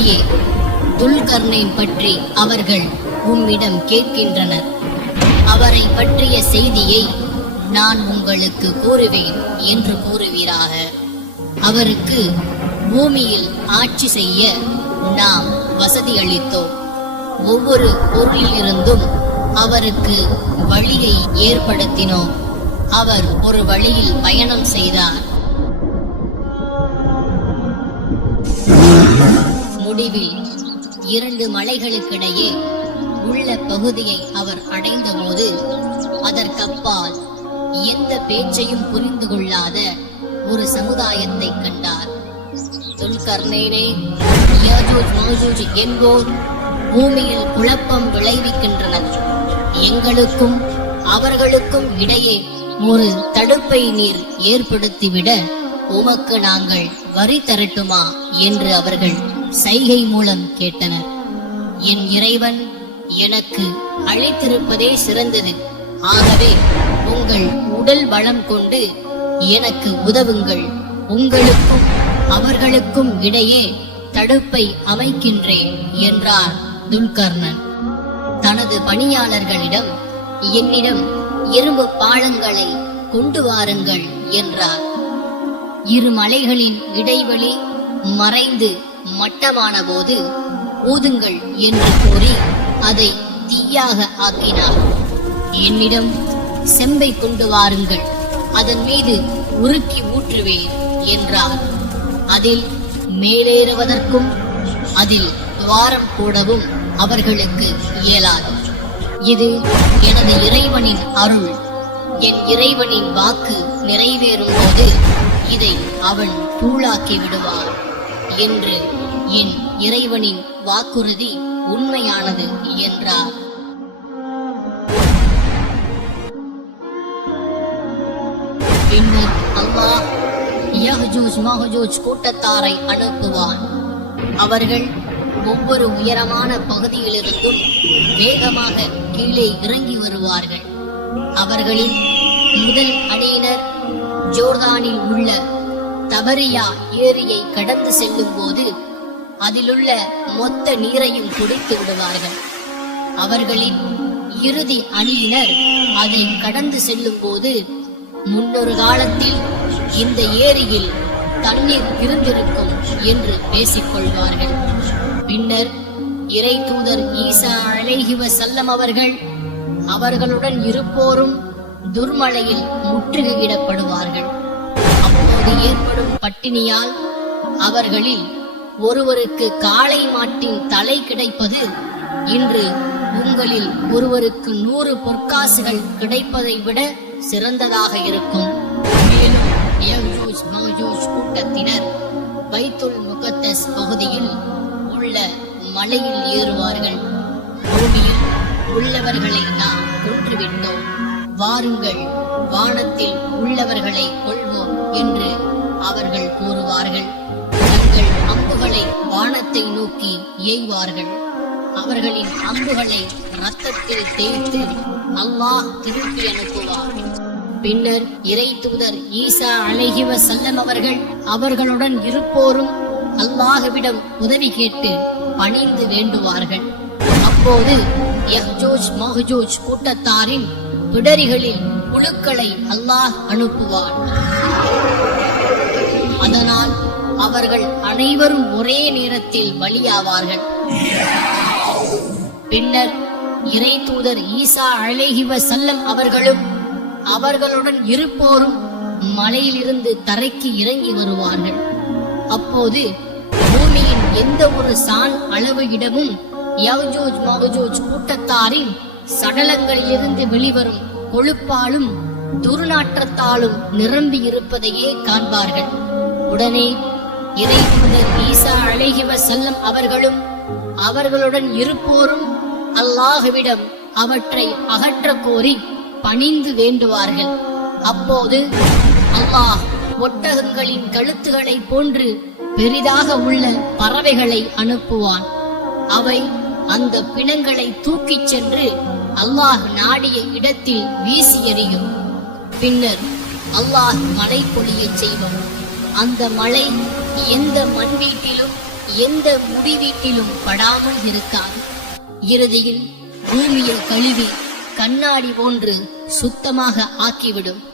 நபியே, துல்கர்னைன் பற்றி அவர்கள் உம்மிடம் கேட்கின்றனர். அவரை பற்றிய செய்தியை நான் உங்களுக்கு கூறுவேன் என்று கூறுவீராக. அவருக்கு பூமியில் ஆட்சி செய்ய நாம் வசதி அளித்தோம். ஒவ்வொரு பொருளிலிருந்தும் அவருக்கு வழியை ஏற்படுத்தினோம். அவர் ஒரு வழியில் பயணம் செய்தார். முடிவில் 2 மலைகளுக்கிடையே உள்ள பகுதியை அவர் அடைந்தபோது அதற்கப்பால் எந்த பேச்சையும் புரிந்து கொள்ளாத ஒரு சமுதாயத்தை கண்டார். துல்கர்னைனே, யாஜூஜ் மாஜூஜ் என்போர் பூமியில் குழப்பம் விளைவிக்கின்றனர். எங்களுக்கும் அவர்களுக்கும் இடையே ஒரு தடுப்பை நீர் ஏற்படுத்திவிட உமக்கு நாங்கள் வரி தரட்டுமா என்று அவர்கள் சைகை மூலம் கேட்டனர். என் இறைவன் எனக்கு அழைத்திருப்பதே சிறந்தது. ஆகவே உங்கள் உடல் பலம் கொண்டு எனக்கு உதவுங்கள். உங்களுக்கும் அவர்களுக்கும் இடையே தடுப்பை அமைக்கின்றேன் என்றார் துல்கர்னன். தனது பணியாளர்களிடம் என்னிடம் இரும்பு பாலங்களை கொண்டு வாருங்கள் என்றார். 2 மலைகளின் இடைவெளி மறைந்து மட்டமான போது ஊதுங்கள் என்று கூறி அதை தீயாக ஆக்கினார். என்னிடம் செம்பை கொண்டு வாருங்கள், அதன் மீது உருக்கி ஊற்றுவேன் என்றார். அதில் மேலேறுவதற்கும் அதில் துவாரம் போடவும் அவர்களுக்கு இயலாது. இது எனது இறைவனின் அருள். என் இறைவனின் வாக்கு நிறைவேறும் போது இதை அவன் தூளாக்கி விடுவான் என்று என் இறைவனின் வாக்குறுதி உண்மையானது என்றார். பின்னர் அல்லாஹ் யஹ்ஜூஜ் மஹ்ஜூஜ் கூட்டத்தாரை அனுப்புவான். அவர்கள் ஒவ்வொரு உயரமான பகுதியிலிருந்தும் வேகமாக கீழே இறங்கி வருவார்கள். அவர்களில் முதல் அணியினர் ஜோர்தானில் உள்ள தபரியா ஏரியை கடந்து செல்லும் போது அதிலுள்ள மொத்த நீரையும் குடித்து விடுவார்கள். அவர்களின் இறுதி அணியினர் அதை கடந்து செல்லும் போது முன்னொரு காலத்தில் இந்த ஏரியில் தண்ணீர் இருந்திருக்கும் என்று பேசிக்கொள்வார்கள். பின்னர் இறை தூதர் ஈசா அலைஹி வஸல்லம் அவர்கள் அவர்களுடன் இருப்போரும் துர்மழையில் முற்றுகையிடப்படுவார்கள். அப்போது ஏற்படும் பட்டினியால் அவர்களில் ஒருவருக்கு காளை மாட்டின் தலை கிடைப்பது இன்று உங்களில் ஒருவருக்கு 100 பொற்காசுகள் கிடைப்பதை விட சிறந்ததாக இருக்கும். மேலும் யஜூஜ் மஜூஜ் கூட்டத்தினர் பைத்துல் முகத்தஸ் பகுதியில் உள்ள மலையில் ஏறுவார்கள். பூமியில் உள்ளவர்களை நாம் கொன்றுவிட்டோம், வாருங்கள் வானத்தில் உள்ளவர்களை கொள்வோம் என்று அவர்கள் கூறுவார்கள். தங்கள் அம்புகளை வானத்தை நோக்கி ஏய்வார்கள். அவர்களின் அம்புகளை இரத்தத்தில் தேய்த்து அல்லாஹ் திருப்பி அனுப்புவார். பின்னர் இறை தூதர் ஈசா அலைஹி வஸல்லம் அவர்கள் அவர்களுடன் இருப்போரும் அல்லாஹ்விடம் உதவி கேட்டு பணிந்து வேண்டுவார்கள். அப்போது யஹ்ஜூஜ் மஹ்ஜூஜ் கூட்டத்தாரின் பிடரிகளில் புழுக்களை அல்லாஹ் அனுப்புவார். அதனால் அவர்கள் அனைவரும் ஒரே நேரத்தில் பலியாவார்கள். பின்னர் இறை தூதர் ஈசா அலைஹி வஸல்லம் அவர்களும் அவர்களுடன் இருப்போரும் மலையிலிருந்து தரைக்கு இறங்கி வருவார்கள். அப்போது பூமியின் எந்த ஒரு சான் அளவு இடமும் யஜூஜ் மஜூஜ் கூட்டத்தாரின் சடலங்களிலிருந்து வெளிவரும் கொழுப்பாலும் துர்நாற்றத்தாலும் நிரம்பி இருப்பதையே காண்பார்கள். உடனே இறை தூதர் ஈசா அலைஹி வஸல்லம் அவர்களும் அவர்களுடன் இருப்போரும் அல்லாஹ்விடம் அவற்றை அகற்ற கோரி பணிந்து வேண்டுவார்கள். அப்போது அல்லாஹ் ஒட்டகங்களின் கழுத்துகளை போன்று பெரிதாக உள்ள பறவைகளை அனுப்புவான். அவை அந்த பிணங்களை தூக்கிச் சென்று அல்லாஹ் நாடிய இடத்தில் வீசி எறியும். பின்னர் அல்லாஹ் மழை பொழியச் செய்வான். அந்த மழை எந்த மண் வீட்டிலும் எந்த முடிவீட்டிலும் படாமல் இருக்காது. இறுதியில் பூமியை கழுவி கண்ணாடி போன்று சுத்தமாக ஆக்கிவிடும்.